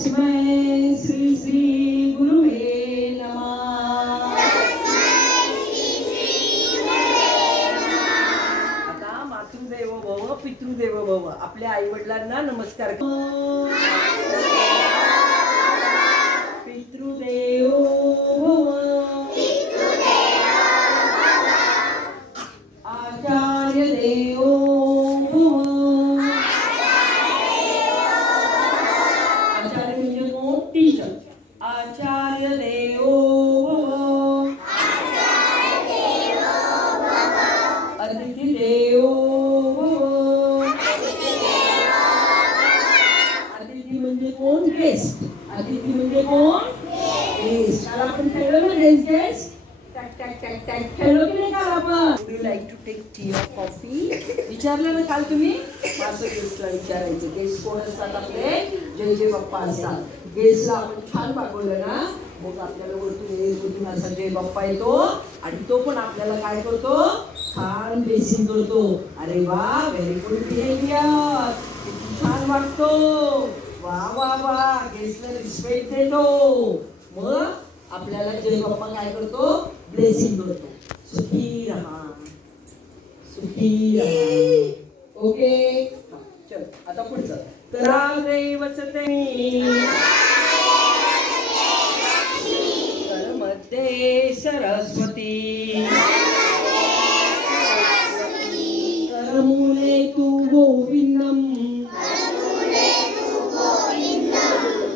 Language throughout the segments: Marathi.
तस्मै श्री श्री गुरुवे नमः। आता मातृदेवो भव पितृदेवो भव, आपल्या आई वडिलांना नमस्कार पितृदेवो आचार्य देवो आचार्य म्हणजे कोण? टीचर। आचार्य देवो अतिथी देवो अतिथी म्हणजे कोण? गेस्ट। अतिथी म्हणजे कोण? गेस्ट। आता आपण खेळलो ना गेस्ट खेळलो की नाही काल आपण? Would you like to take tea or coffee? विचारलं ना काल तुम्ही? माझं गेस्टला विचारायचं। गेस्ट कोण असतात? आपले जय जय बाप्पा असतात। गेस्टला आपण छान पाठवलं ना, मग आपल्याला वरतून असा जय बाप्पा येतो आणि तो पण आपल्याला काय करतो? छान बेसिंग करतो। अरे वा, व्हेरी गुड बिहेवियर, किती छान वाटतो। वा वा वा, गेस्टला रिस्पेक्ट देतो। मग आपल्याला जय बाप्पा काय करतो? ब्लेसिंग करतो। सुखी रहा, सुखी रहा। ओके, चल आता पुढचं। कराग्रे वसते करमध्ये सरस्वती, करमूले तू गोविंदम,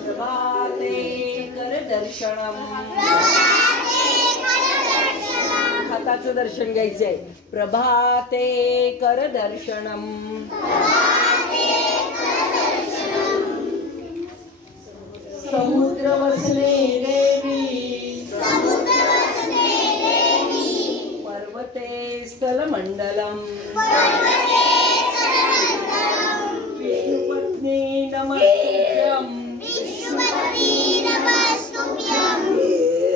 प्रभाते कर दर्शनम। हाताचं दर्शन घ्यायचंय। प्रभाते कर दर्शनम, समुद्र वसने देवी, पर्वते स्थल मंडलम, विष्णुपत्नी नमस्तुभ्यं,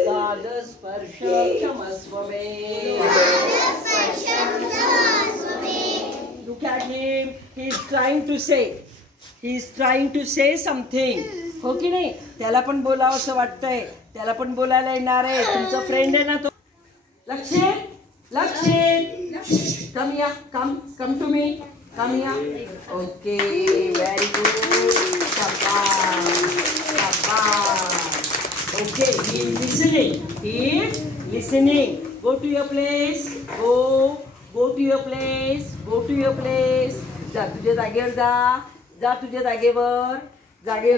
पादस्पर्श क्षमस्व मे। Look at him. He is trying to say something. हो की नाही? त्याला पण बोलावं असं वाटतंय, त्याला पण बोलायला येणार आहे। तुमचा फ्रेंड आहे ना तो। लक्षित लक्षित, कम या, कम टू मी, कम या। ओके, व्हेरी गुड, शाबाश शाबाश। Okay, he is listening. Go to your place. Go to your place. जा तुझ्या जागेवर जा तुझ्या जागेवर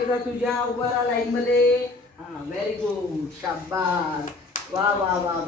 जा तुझ्या, उभा राहा लाईन मध्ये। हा, व्हेरी गुड, शाबास, वा वा वा वा।